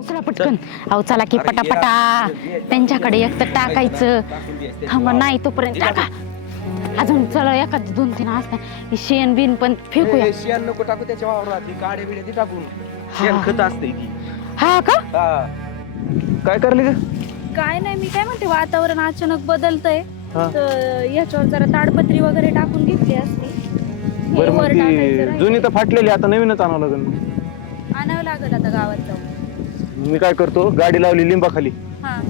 उचला पटकन. अहो चला की पटापटा. त्यांच्याकडे एक तर टाकायचं. थांबा नाही तोपर्यंत टाका. अजून चला एखाद दोन तीन असतात शेण बिन पण फेकूया. ए, शेण नको टाकू त्याच्या वावरात ती काड्या बिड्या ती टाकून. शेण खत असते ती. हा का? हा. काय करली ग? काय नाही मी काय म्हणते वातावरण अचानक बदलतंय. हा. तर याच्यावर जरा ताडपत्री वगैरे टाकून घेतली असती. हे बरं मग वर टाकायचं ती. जुनी तर फाटलेली आता नवीनच आणावं लागेल. मग. आणावं लागेल आता गावात जाऊन. मी काय करतो गाडी लावली लिंबाखाली. हा.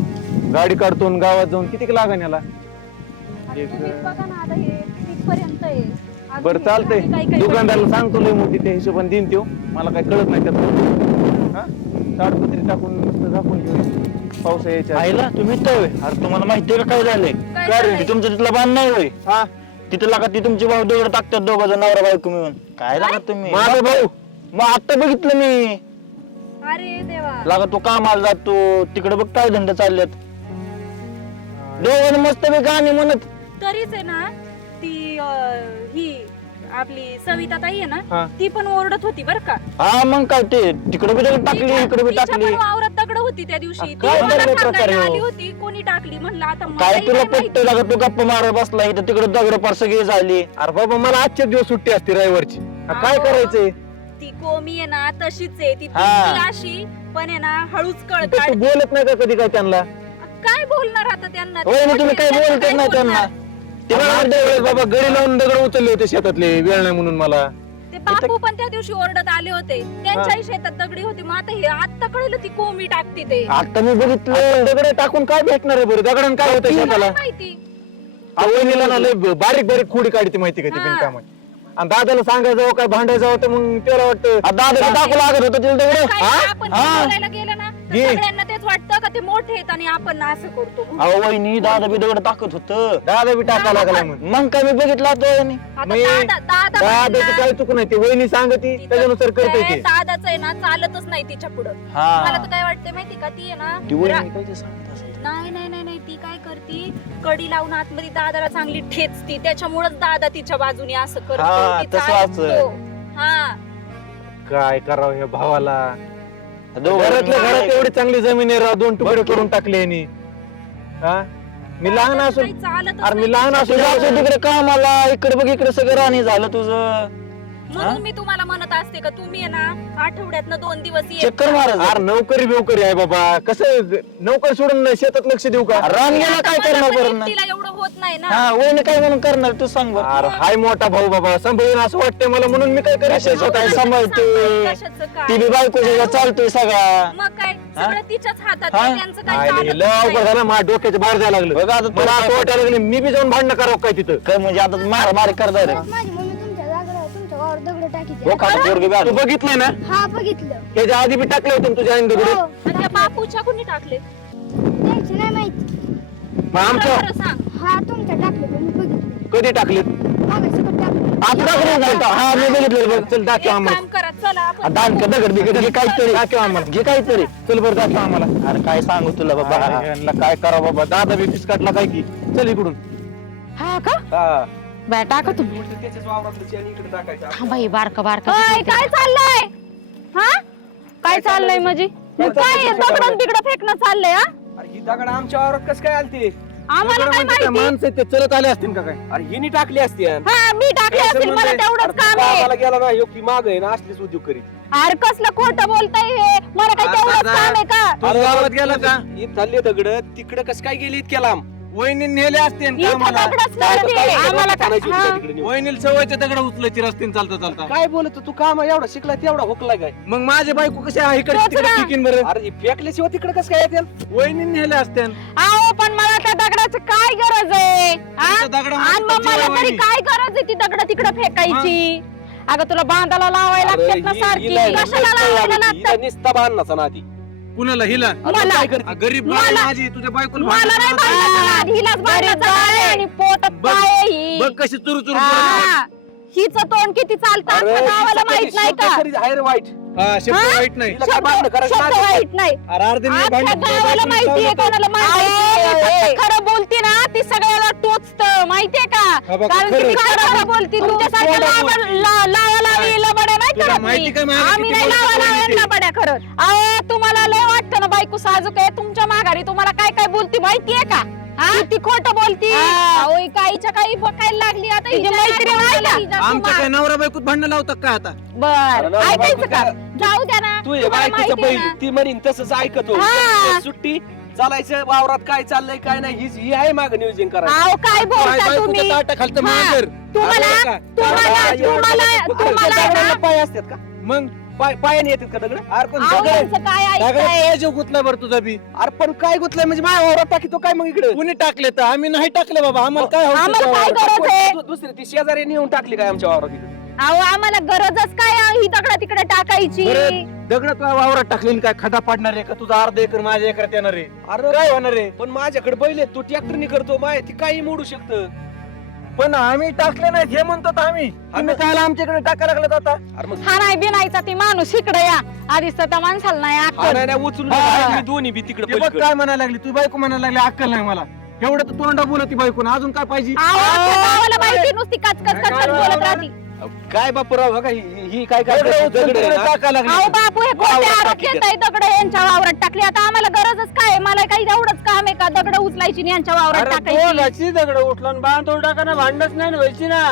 गाडी काढतो आणि गावात जाऊन किती लागा याला? आता एक- तुम्हीच बघा ना आता हे तिथपर्यंत आहे. अजून बरं हे चालतंय. खाली काही काही दुकानदाराला सांगतो लय मोठी त्या हिशोबाने देईन त्यो. मला काय कळत नाही त्यात हा? ताडपत्री टाकून नुसतं झाकून घेऊ पाऊस यायच्या आधी. आईला तुम्ही होय. अरे तुम्हाला माहितीये का काय झालंय? काय काय रे झालंय? तुमचं तिथला बांध नाही होय? हा? तिथं लागा ती तुमची भाऊ दगड टाकतात दोघं जण नवरा बायको मिळून. काय लागा तुम्ही? माझा भाऊ. मग आता बघितलं मी. अरे देवा लागा तो कामाला जातो तिकडे बघ काय धंदे चाललेत दोघं मस्त बी गाणी म्हणत तरीच आहे ना ती अं, ही आपली सविता ताई आहे हा. ना ती पण ओरडत होती बर का हा मग काय ते तिकडे बी टाकली तिच्या- इकडे बी तिच्या टाकली पण वावरात दगड होती त्या दिवशी ती काय मला दगड प्रकार सांगायला आहे हो? आली होती कोणी टाकली म्हणलं आता काय मलाही तुला नाही माहिती. पटतं लागा तू गप्पा मारत बसला इथं तिकडे दगड पार सगळी झाली अरे बाबा मला आजच्या दिवस सुट्टी असते रविवारची काय अहो. करायचंय ती कोमी आहे ना तशीच आहे. ती हा. अशी पण आहे ना हळूच तू कळतात बोलत नाही का कधी काय त्यांना? काय बोलणार आता त्यांना? होय ना तुम्ही काय बोलतच नाही त्यांना? ते बाबा गडी लावून दगड उचलले होते शेतातले वेळ नाही म्हणून मला. ते बापू पण त्या दिवशी ओरडत आले होते. त्यांच्याही शेतात दगडी होती मग आता हे आता कळलं ती कोमी टाकते ते. आता मी बघितलं. दगड टाकून काय भेटणार आहे बरं? दगडान काय होतं शेताला? माहिती. आवडीला ना लय बारीक बारीक खोडी काढते माहिती का ती हा. बिनकामाची आणि दादाला सांगायचं जावं काय भांडायचं तर मग त्याला वाटतं आता दादा टाकू लागत होतं तिला दगड काय हा? आपण हा? बोलायला गेलं ना तर घे. सगळ्यांना तेच वाटतं का ते मोठे आहेत आणि आपण असं करतो अहो वहिनी दादा बी दगड टाकत होत दादा बी टाका लागला म्हणून मग काय मी बघितलं होतं वहिनी. आता मी- दादा दादा दादाची म्हणला, काय चुक नाही ते वहिनी सांगती तिचं त्याच्यानुसार करते ते ते दादाचं आहे ना चालतच नाही तिच्या पुढं मला हा तर काय वाटतं माहिती का ती आहे ना ती रा- वहिनी काय ते सांगत असेल. नाही नाही नाही नाही ती काय करती? कडी लावून आतमध्ये दादाला चांगली ठेचती. त्याच्यामुळेच दादा तिच्या बाजूने असं करतो. हा, तसं. असं. हा. काय करावं ह्या भावाला? घरातल्या घरात एवढी चांगली जमीन आहे राव दोन तुकडे करून टाकले यांनी. हा? मी लहान असून काही चालतच अरे मी नाही. लहान असून तिकडे कामाला इकडे बघ इकडे सगळं राणी झालं तुझं. म्हणून मी तुम्हाला म्हणत असते का तुम्ही आहे ना आठवड्यातनं दोन दिवस चक्कर अरे नोकरी बिवकरी आहे बाबा. कसं नोकरी सोडून शेतात लक्ष देऊ का? रान गेला काय करणार बरं? ना एकटीला एवढं होत नाही ना. हा वहिनी काय म्हणून करणार? तू सांग बरं. अरे हाय मोठा भाऊ बाबा. सांभाळून असं वाटतंय मला म्हणून मी काय करायचं काय अहो, सांभाळते कशाचं ती बी बायको चालतोय सगळा. मग काय? सगळं तिच्याच हातात हा? त्यांचं काय. झालं. माझ्या डोक्याच्या बाहेर जायला लागलं. बघा आता असं वाटायला लागलं मी बी जाऊन भांडणं करावं काय तिथं? काय म्हणजे आता मार मार करताय दगड टाकीते. हो तू. बघितलंय ना? हा बघितलं. त्याच्या आधी बी टाकले होते ना तुझ्या आई दगड? हो. आणि त्या बापूच्या कुणी टाकले? त्यांची नाही माहिती. मग आमचं? खरं सांग. हा तुमच्या टाकले पण मी बघितलं कधी टाकले मागे सगळं टाकलं. आता दाखवून झालं हा मी बघितलं बघ. चल दाखव आम्हाला. काम करा चला आपण दान का दगड बिगड घे काहीतरी. दाखव आम्हाला. घे काहीतरी. चल बरं दाखव आम्हाला. अरे काय सांगू तुला बाबा? यांना काय करा बाबा? दादा बी फिसकाटला काय की? चल इकडून. हा का? बाय टाका तुम्ही. थांबा हे बारका बारका ओय, काय चाललंय? हा? काय चाललंय म्हणजे काय दगडन बिगड फेकणं चाललंय हा? ही दगड आमच्या वावरात कसं काय आलती? आम्हाला काय माहिती? माणसं आहेत ते चलत आले असतील का काय? अरे हिनी टाकली असती यार. हा मी टाकले काय असतील मला? तेवढंच अरे काम आहे. गावाला गेला ना योगी माग आहे ना असलीच उद्योग करीत. अरे कसलं खोटं बोलताय हे? मला काय तेवढंच. काम आहे का? तू गावात गेला का? इथं चालले दगड तिकडे कसं काय गेली इतक्या लांब? वहिनी नेले असतील. आम्हाला हा. नेऊन? वहिनीला सवयच्या दगड उचलायची रस्त्याने चालता चालता. काय बोलत? तू काम एवढा शिकला तेवढा हुकला काय? मग माझे बायको कसे आहे? इकडे तिकडे ना. शिकीन बरं. अरे फेकल्याशिवाय तिकडे कसं काय येते वहिनी नेले असत्या अहो पण मला त्या दगडाची काय गरज आहे? हा? मला तरी वहिनी. काय गरज आहे ती दगड तिकडे फेकायची? अगं तुला बांधाला लावायला लागतात ना सारखी. कशाला लावायला लागतात? निस्ता बांधण्याचा ना आधी कुणाला हिला मला काय करते? आ, गरीब मला- बाई माझी तुझ्या बायकोला मला नाही भांडण बांधायचं करायचं. ना. हिलाच बांधायचं आहे आणि पोटात बघ- काय आहे ही बघ कशी चुरू चुरू हा. हिचं तोंड किती चालतं अरे गावाला माहीत नाही शब्द का तरी आहे रे वाईट शब्द हा? वाईट नाही हिला काय शब्द भांडणं करायचं शब्द नाही. वाईट नाही अरे अर्धे मी अख्ख्या भांडण- गावाला माहितीये कोणाला माहिती खरं बोलती ना ती सगळ्याला टोचत माहितीये का हा बघ, कारण खरं. ती खरं बोलती तुमच्यासारख्या तोंडावर. लावा- ला- लावा लावी लबाड्या नाही तुला करत माहिती मी. काय माझ्या आम्ही किती नाही बोलतो लावा कोणी लावी ते? लबाड्या अहो तुम्हाला लय बायको साजूक आहे तुमच्या माघारी तुम्हाला काय काय बोलती माहितीये का हा ती खोट बोलती ही काहीच्या काही बघायला लागली आता तिची हिच्या मैत्रीण नाही आहे का? का? हिच्या आमच्या काय नवरा बायकोत भांडणं लावतात काय आता बर अरे नवरा ऐकायचं का काय- जाऊ द्या ना तू हे तुम्हाला बायकोचं माहिती आहे बैल ना. ती म्हणीन तसंच ऐकतो हा. सुट्टी चालायचं वावरात काय चाललंय काय नाही हीच ही आहे माग नियोजन अहो काय बोलता तुम्ही हा. तुम्हाला का? तुम्हाला का? तुम्हाला पाय असतात का मग पाय पायाने येतात का दगड? अरे पण अहो, दगड यांचं काय ऐकताय? पाय जीव गुतला बरं तुझा बी? अरे पण काय गुतलंय? म्हणजे माझ्या वावरात टाकी तो काय मग इकडे? कुणी टाकले तर? आम्ही नाही टाकले बाबा. आम्हाला काय हौस आम्हाला होती काय वावरात? गरज आहे? दुसरी ती शेजारी नेऊन टाकली काय आमच्या वावरात इकडे? अहो आम्हाला गरजच काय आहे? ही दगड तिकडे टाकायची. बरं, दगड तुझ्या वावरात टाकली आणि काय खड्डा पाडणार आहे का? तुझा अर्धा एकर माझ्या एकरात येणार आहे. अरे काय होणार आहे? पण माझ्याकडे बैल आहेत. तू ट्रॅक्टरने करतो. माय ती काही मोडू शकतं. पण आम्ही टाकले नाहीत हे म्हणतो आम्ही. तुम्ही काय आमच्याकडे टाकायला लागलेत आता. अरे मग हा नाही बिनायचा ती माणूस इकडे या. आधीच तर त्या माणसाला नाही हा, अक्कल. नाही, नाही, उचलून हा. मी दोन्ही बी तिकडे ते बघ काय म्हणायला लागली. तू बायको म्हणायला लागली अक्कल नाही मला. एवढं तर तोंडा बोलती बायको अजून काय पाहिजे? गावाला माहिती नुसती कच कच कच कच बोलत राहती. काय बापूराव बघा ही ही काय काय दगड? उचलून आहे अहो बापू हे वावरात आरोप यांच्या वावरात टाकली. आता आम्हाला गरजच काय आहे? मला काही एवढंच काम आहे का? दगड उचलायची आणि यांच्या वावरात अरे टाकायची? दगड उठलं बांधून टाका ना? भांडच नाही ना व्हायची ना.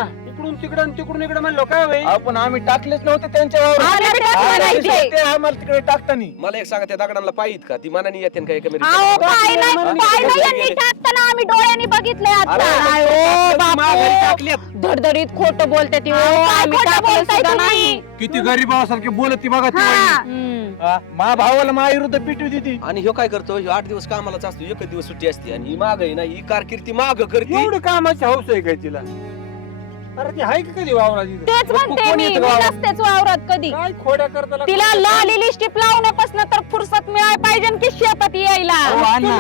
इकडून तिकडं आणि तिकडून इकडे म्हणलो काय होईल आपण आम्ही टाकलेच नव्हते त्यांच्या टाकलं नाही ते. ते आम्हाला तिकडे टाकतानी. मला एक सांगा त्या दगडांना पायीत का ती मनाने येते का एका अहो पाय नाही हा? पाय नाही गेले, यांनी गेले. टाकताना आम्ही डोळ्यांनी आता. नाही, बापू. धडधडीत खोट बोलते ती. ओ, आम्ही टाकलं सुद्धा नाही. किती गरीबासारखी बोलती बघा ती हा. वहिनी. हम्म. हा, मा भावाला मा विरुद्ध पिटवी देती. आणि ह्यो काय करतो? ह्यो आठ दिवस कामालाच असतो एक दिवस सुट्टी असते आणि ही माग आहे ना ही कारकिर्दी माग करते. एवढी कामाची हौस आहे काय तिला? अरे ती हाय का कधी वावरात इथं? तेच म्हणते मी मी नसतेच वावरात कधी. काय खोड्या तिला लाली लिस्टिप लावण्यापासून तर फुरसत मिळाय पाहिजे की शेतात यायला.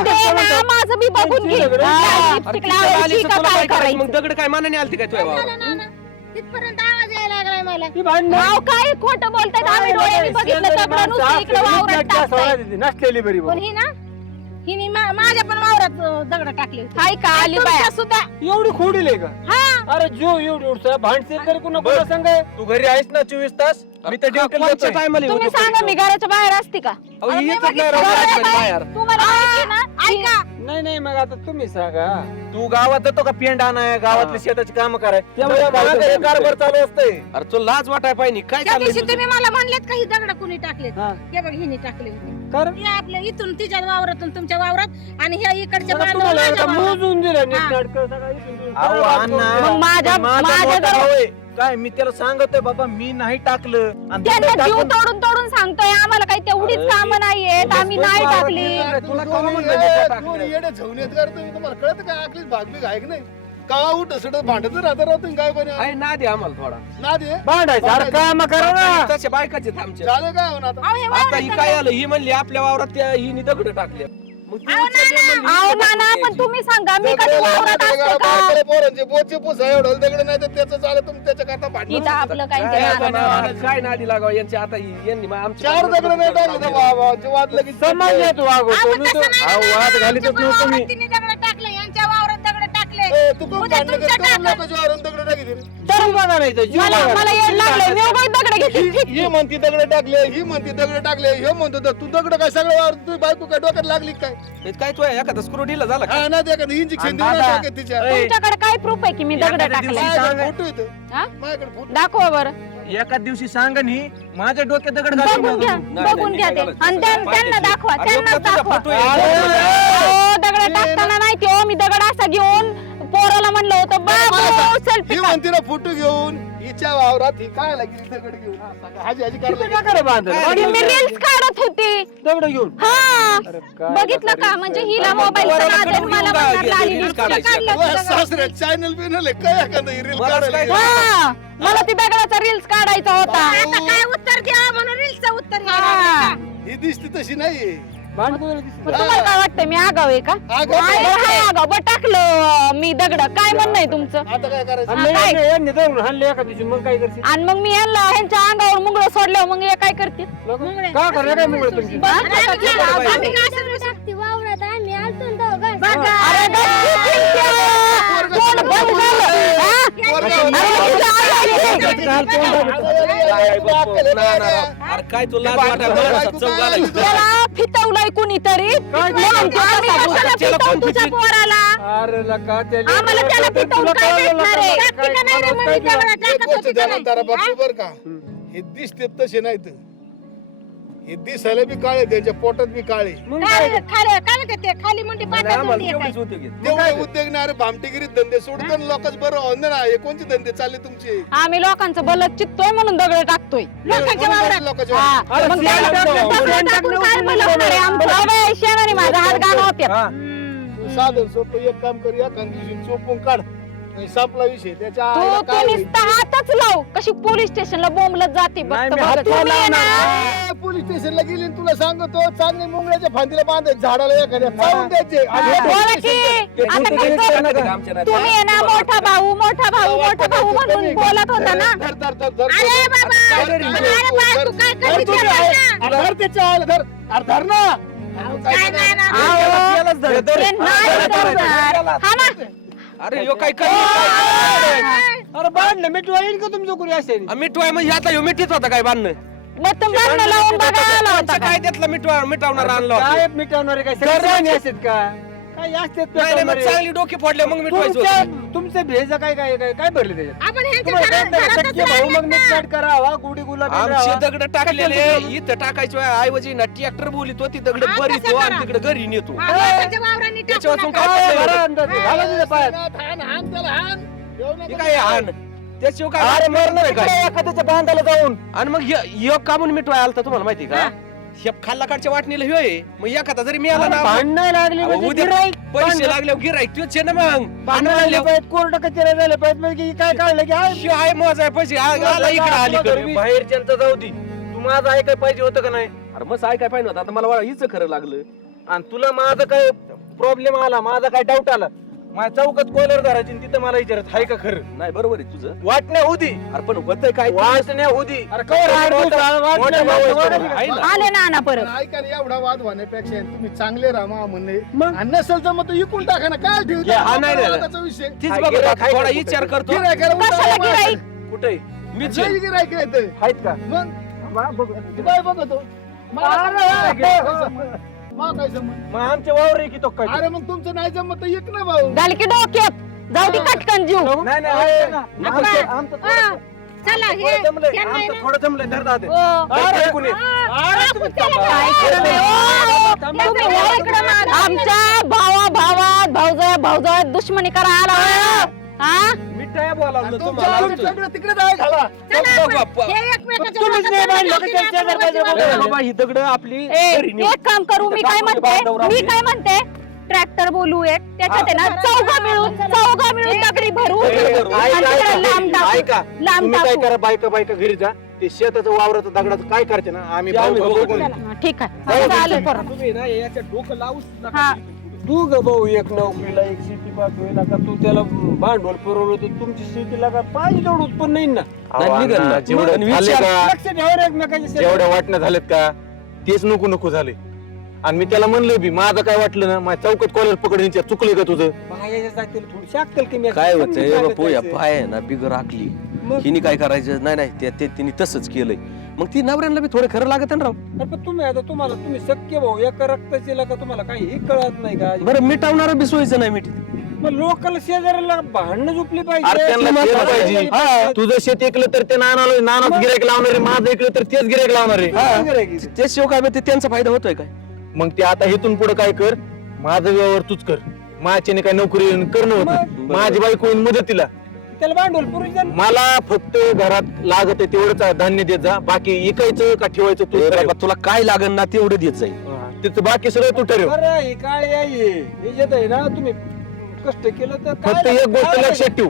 ते ना माझं मी बघून घे. दगड. लाल अरे लिपस्टिक तिच्या लावायची आलीचं का तुला काय काय करायचं? मग करायचं? दगड काय मनाने आलती काय तुझ्या वावरात? तिथपर्यंत आवाज यायला लागलाय मला. ती भांडण? अहो काय खोटं बोलतायत. आम्ही डोळ्यांनी बघितलं दगड नुसतं इकडे वावरात टाकताय नसलेली बरी पण ही ना हिने मा- माझ्या पण वावरात दगड टाकले होते. हाय का आली बाया सुद्धा एवढी खोडी आहे का? हा अरे जो एवढी उठसा भांडसेल तरी कुणा बरं. कुणा तू घरी आहेस ना चोवीस तास मी तर कोणच्या. टायमाला तुम्ही सांगा मी घराच्या बाहेर असते का अहो, ही येतच नाही घराच्या. बाहेर. तुम्हाला माहिती ना ऐका नाही नाही मग आता तुम्ही सांगा तू गावात जातो का पेंड आणाय गावातली. शेताची काम कराय त्यामुळे हे? कारभार चालू असतंय अरे तो लाज वाटाय पाहिजे काय त्या चाललंय दिवशी? तुम्ही मला म्हणलेत का ही दगड कुणी टाकलेत हा. हे बघ हिने टाकले होते कर हे आपल्या इथून तिच्या वावरातून तुमच्या वावरात आणि ह्या इकडच्या मला बांधून तुम्हाला माझ्या एकदा वावरात. मोजून दिलं नीट. नाटकं सगळं इथून तिथून. अहो, सगळं अण्णा. वाचून. मग माझ्या माझा माझ्या मोठा जर भाऊ आहे. काय मी त्याला सांगतोय बाबा मी नाही टाकलं आणि त्यांना जीव टाकून- तोडून तोडून सांगतोय आम्हाला काही तेवढीच कामं नाहीयेत आम्ही नाही टाकली तुला कोण म्हणलं? येडे झवून येत करतो तुम्हाला कळत काय आकलीच भागबीग आहे की नाही कवा उठ सड भांडत राहता राहतो काय पण आहे. ना दे आम्हाला थोडा. ना दे. भांडायचं अरे काम करा ना. तसे बायकाचे आमच्या झालं काय होणार आता? अहो, हे आता ही काय आलं? ही म्हणली आपल्या वावरात त्या हिने दगड टाकले. मग ती अहो, उचलली म्हणली, अहो इकडे नाना टाकून पण द्यायची. तुम्ही सांगा मी कधी दगड वावरात लागले असते का? का? बारकाले पोरांचे बोचे पुसा एवढं दगड नाही तर त्याचं चालत तुम्ही त्याच्या करता भांडण. इथं आपलं काय आता. ना- काय नादी लागावं? यांची आता ही- यांनी मग आमच्या चार दगड नाही टाकले तर समजले तू अहो, ना, वाद घालीतच नव्हतो मी. ए, तू कोण उद्या भांडण तुमच्या करतो? टाका. लोकांच्या वावरात दगड टाकी जीव बघा नाही तर जीव मला बघा. मला येड लागलंय. मी उगाच दगड घेतली. ही म्हणती दगड टाकले ही म्हणती दगड टाकले हे म्हणतो तर तू दगड काय सगळं वावर तू बायको काय डोक्यात लागली काय? हे काय तू एखादा स्क्रू ढिला झाला का? हा ना इंजेक्शन आणि देऊन दादा, टाकत तिच्या. ए, तुमच्याकडे काय प्रूफ आहे की मी दगड एखाद्या टाकले दिवशी माझ्याकडे सांगा. फोटो येतं. हा? माझ्याकडे फोटो दाखवा बरं. एका दिवशी सांग नी माझ्या डोक्यात दगड घालून बघून. घ्या. नाही, बघून घ्या ते. नाही, आणि नाही, त्यां- नाही, त्यांना नाही, दाखवा. अरे, तुझा दाखवा फोटो आहे. हो दगड टाकताना नाही ते हो मी दगड असा घेऊन पोराला म्हणलं होतं बाबू सेल्फी ही म्हणते ना फोटो घेऊन हिच्या वावरात ही काय लागली दगड घेऊन? हा, सांगा. हाजी हाजी किती करायला नका रे बांधलं. मी रील्स काढत होती. दगड घेऊन? हा. बघितलं का. म्हणजे हिला मोबाईल मला. काढलं. सासरे चॅनल बिनल आहे काय एखादं हा. मला ती दगडाचा रील्स काढायचा होता. आता काय उत्तर द्या? म्हणून रीलचं उत्तर हा. ही दिसती तशी नाही तुम्हाला काय वाटतंय मी आगाव आहे का? आगाव आहे, नाही. आहे आगाव. बरं टाकलं मी दगड. काय म्हणणं आहे तुमचं? आता काय करायचं? आणि काय? यांनी- यांनी दगड हाणले एका दिवशी मग काय करशील? आणि मग मी यांना ह्यांच्या अंगावर मुंगळं सोडल्यावर मग हे काय करतील? लोकं? का करणार काय मुळे तुमची? बघ, आम्ही काय- बाई. आम्ही काय असं टाकते वावरात आम्ही आलतो ना दोघं. अरे गप्प चिंट्या! कोण बंद झालं? हा? पोरगं- अरे तुझं आई आहे. काय बघ, ना, ना, ना. अरे काय तू लाज वाटाय मला असा चौक घालायची. त्याला फितवलंय कुणीतरी? काय तो आम्ही कशाला तुझ्या? पोराला? अरे लका त्याला- आम्हाला त्याला तुला पिटवून काय भेटणार आहे? काय हे दिसायला बी काळे त्यांच्या पोटात बी काळे. मग काय काय? खाली काय म्हणते ते? खाली मुंडी आणि पाटात आम्हाला मुंडी आहे तेवढीच काय? उद्योग आहेत. तेवढे उद्योग नाही अरे भामटेगिरीत धंदे सोडतात लोकच बरं. होऊन ना हे कोणते धंदे चालले तुमचे? आम्ही लोकांचं बलत चित्तोय म्हणून दगड टाकतोय. लोकांच्या वावरात. लोकांच्या हा, मग दगड टाकून काय आहे? आमचं? शेणाने माझा हात गाणं हा. साधन सोपं एक काम कर एखाद दिवशी चोपून काढ. आणि संपला विषय त्याच्या तू आईला तू काय होईल? नुसता हातच लाव कशी पोलीस स्टेशनला बोंबलत जाते बघ नाही, तर मी बघ. हात तुम्ही आहे ना, ए, पोलीस स्टेशनला गेली आणि तुला सांगतो चांगले मुंगळ्याच्या फांदीला बांधायचे झाडाला एखाद्या चावून द्यायचे आणि हे बोला पोलीस की आता. तुम्ही आहे ना मोठा भाऊ मोठा भाऊ मोठा भाऊ म्हणून बोलत होता ना धर, धर, धर, धर, अरे धर. बाबा धर, अरे धर, बाबा, धर, तू काय धर, करते तुझे ते आहे. बघ ना. अरे धर त्याच्या आईला, धर अरे धर ना काय नाही ना. अहो, यालाच धर. ते नाही करणार. हा ना अरे यो काय काय अरे बांधलं मिठवा येईल का तुमचं कोणी असेल? मिठवाय म्हणजे आता ह्यो मिठीत होता काय बांधणं? होता? काय त्यातलं मिठवा मिटवणार आणलं होतं? काय? मिटवणारे काय सगळे असतात का? काय असतात नाही नाही, मग? चांगली डोकी फोडले मग तुमच्या होतं. तुमचं भेज काय काय काय काय भरले त्याच्यात आपण ह्यांच्या तुम्हाला घरात- कळतं का? घरातच सख्खे भाऊ राहिलेत मग ना. करावा गुढी गुलाबी आमचे. दगड टाकलेले इथं टाकायच्या ऐवजी ना ट्रॅक्टर बोलितो ती दगड हा, बरीतो तसं आणि करा. तिकडे घरी नेतो हा, लोकांच्या वावरांनी टाकू त्याच्यापासून नका. काय घाला तिथे पायात. हे हान त्याशिवाय काय अरे वाटणार मरणं नाही काय एखाद्याच्या बांधाला जाऊन आणि मग ह्यो कामून मिटवाय आलता तुम्हाला माहिती का हे खाल्लाकडच्या वाटणीला ह्यो आहे. मग एखादा जरी मिळाला ना भांडणं लागली अहो, म्हणजे उद्या गिऱ्हाईक. पैसे लागल्यावर गिराईक तोच आहे ना मग. भांडणं लागले पाहिजे कोर्ट कचेऱ्या झाले पाहिजे म्हणजे की काय काढलं की हाय, ह्यो आहे मजा आहे पैसे. आ- आला इकडे आली तुम्ही. बाहेरच्यांचं जाऊ दे. तू माझं ऐकाय पाहिजे होतं का नाही? अरे मग काय काय पाहिजे होतं आता मला हिच खरं लागलं. आणि तुला माझं काय प्रॉब्लेम आला? माझा काय डाऊट आला? माझ्या चौकात कॉलर धरायची आणि तिथं मला विचारत हाय का खरं? नाही बरोबर आहे तुझं. वाटण्या होती. अरे पण होतंय काय? वाटण्या होती. अरे कवर हाड मोठा- मोठा- मोठा मोठा भाऊ भाऊ आहे. आहे ना. आले ना ना परत. पण ऐका ना एवढा वाद होण्यापेक्षा तुम्ही चांगले राहा मा म्हणणे मग? आणि नसेल तर मग तो इकून टाका ना. काय ठेवतो हा, नाही, नाही, नाही. त्याचा विषय. तीच हाय, बघत गिऱ्हाईक होता, आहे थोडा का विचार? करतो. कशाला? कुठे? मीच गिऱ्हाईक येतं. आहेत का? मग? बा- बघ. तू काय बघतो? मला काय? मग आमच्या वावर आहे की तो काय अरे मग तुमचं नाही जमत तर एक ना भाऊ झाली की डोक्यात जाऊ दे कटकन जीव नाही नाही ऐक ना. आमचं- आमचं हा, थोडं- चला हे थोडं जमलंय. यांना आहे आमचं ना. थोडं जमलंय धर दादे. ओ, अरे, ऐकून ये. अरे, तुम्ही कुत्र्याला थांबा. काय ओ. तुम्ही या इकडं मागं. आमच्या भावा भावात भाऊजा भाऊजा दुश्मनी करा आला. हा? मिठाया बोलावलं आणि तुम्हाला? तुमच्या सगळं तिकडे जाय घाला चला बघ, आपण. बघ. हे एकमेकाच्या तुम्हीच वावरात नाही बांधलं जाऊन का त्यांच्या आपण घरच्या वावरात जवळ? ए, बाबा ही दगड आपली ए, घरी नेऊ. एक काम करू मी काय म्हणते? मी काय म्हणते? ट्रॅक्टर बोलू एक. त्याच्यात आहे ना चौघा मिळून चौघा मिळून दगडी भरू. ए, आणि ऐका, तिकडे ऐका. लांब टाकू. ऐका लांब तुम्ही काय टाकू करा बायका बायका घरी जा. ते शेताचं वावराचं दगडाचं काय करते ना आम्ही ते आम्ही भाऊ बघू. बघून ठीक आहे. आता आलं परत तुम्ही ना याच्या डोकं लावूच नका. हा. तू ग भाऊ एक नोकरीला एक शेती पाठवायला का तू त्याला भांडवल पुरवलं तर तुमची शेतीला का पाहिजे तेवढं उत्पन्न येईल ना नाही, निघेल ना. जेवढं आणि झाले विचार- का लक्ष ठेवा रे एकमेकांच्या शेतात. जेवढ्या वाटण्या झाल्यात का तेच नको नको झाले आणि मी त्याला म्हणलं बी माझं काय वाटलं ना माझ्या चौकात कॉलर पकडण्याच्या चुकलं का तुझं बाहेरच्या जातीला थोडीशी अक्कल कमी. काय होतंय जायचं. पाय आहे ना बिगर आखली मग? हिने काय करायचं नाही नाही ते- ते तिने तसंच केलंय मग ती नवऱ्यांना बी थोडं खरं लागत ना राव. अरे पण तुम्ही आता तुम्हाला तुम्ही सख्य भाऊ एका रक्ताचे का तुम्हाला काही कळत नाही का? बरं मिटावणार बी सोयीचं नाही मिठी मग लोकांना शेजाऱ्याला भांडणं झोपली अरे पाहिजे. त्यांना. तुझं शेत ऐकलं तर ते नानाला नानाच गिरायक लावणार आहे माझं ऐकलं तर तेच गिरायक लावणार आहे. करायचं? त्याशिवाय काय माहिती त्यांचा फायदा होतोय काय? मग ते आता हेतून पुढे काय कर? माझं व्यवहार तूच कर. माझ्याने काय नोकरी करणं होत नाही. माझी बायको येईन मदतीला. त्याला भांडवल पुरुष जण. मला फक्त घरात लागत आहे तेवढंच धान्य देत जा. बाकी इकायचं का ठेवायचं तू ठरव. तुला काय लागन ना तेवढं देत जाईल त्याचं बाकी सगळं तू ठरव. खरं आहे काळे आहे. याच्यात आहे ना तुम्ही कष्ट केलं तर काय फक्त एक लागतं? गोष्ट काय लक्षात ठेव.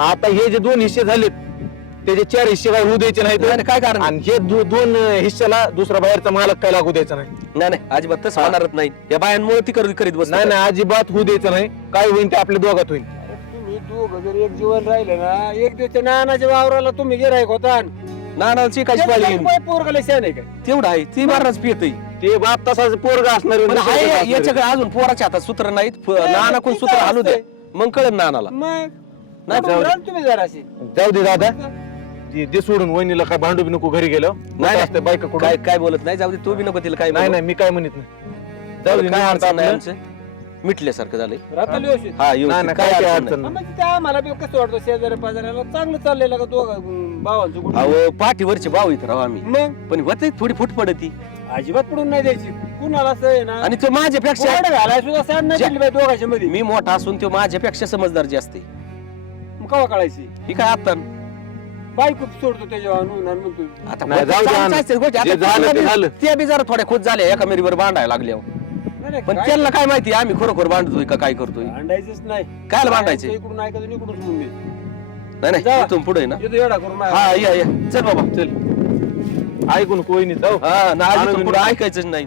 आता हे जे दोन हिस्से झालेत त्याचे चार हिस्से काय होऊ द्यायचे नाही, काय कारण? आणि हे दो- दोन हिस्स्याला दुसरा बाहेरचा मालक काय लागू द्यायचा नाही. नाही नाही अजिबात तसं होणारच नाही. या बायांमुळे ती करीत करीत बस नाही नाही अजिबात होऊ द्यायचं नाही. काय होईल ते आपल्या दोघात होईल तुम्ही दोघं जर एक जीवन राहिलं ना एक दिवस त्या नानाच्या वावराला तुम्ही गिरायक होता नानाला शिकायची पाळी येईल. पोरगाला शान आहे का तेवढं आहे. ती मारणाच पियत ते बाप तसाच पोरगा असणार पण आहे. याच्याकडे अजून पोराच्या हातात सूत्र नाहीत. नाना कोण सूत्र हालू दे मग कळत नानाला. मग? नाही तुम्ही जराशी जाऊ दे दादा. दे दे सोडून वहिनीला काय भांडू बी नको घरी गेलो? नाही असते बायका कुठं? काय काय बोलत नाही? जाऊ दे तू बी नको तिला काय नाही. नाही मी काय म्हणत नाही. जाऊ दे काय निवांत अडचण नाही आपलं. आमचं. मिटल्यासारखं झालंय. व्यवस्थित. हा नाही येऊ नाही काय काय काय अडचण अडचण नाही. हा, म्हणजे त्या आम्हाला बी कसं वाटतं शेजारी पाजाऱ्याला? चांगलं चाललेलं का दोघा भावांचं कुठं? अहो पाठीवरचे भाऊ इथं राहू आम्ही. मग? पण होते थोडी फुट पडती. अजिबात पडून नाही द्यायची. कुणाला असं आहे ना? आणि तो माझ्यापेक्षा कोरडं घालाय सुद्धा सण नाही ज्या- दिली बाई दोघांच्या मध्ये? मी मोठा असून तो माझ्यापेक्षा समजदार जास्त आहे. मग कवा कळायची? ही काय आता? बायको सोडतो त्याच्या आणून आणि म्हणतो. आता नाही, जाऊ गोष्टी. आता जे झालं ते झालं. त्या बी जरा थोड्या खुश झाल्या एका मेरीवर बांधायला लागल्या. नाही, पण काय त्यांना काय माहिती आम्ही खरोखर बांधतोय का काय करतोय? भांडायचंच नाही. काय भांडायचे इकडून ऐकायचं आणि इकडून सोडून दे नाही नाही. इथून पुढे ना. येतो येडा करून हा या या. चल बाबा. चल. ऐकून कोणी जाऊ. हा ना पुढे. ऐकायचंच नाही.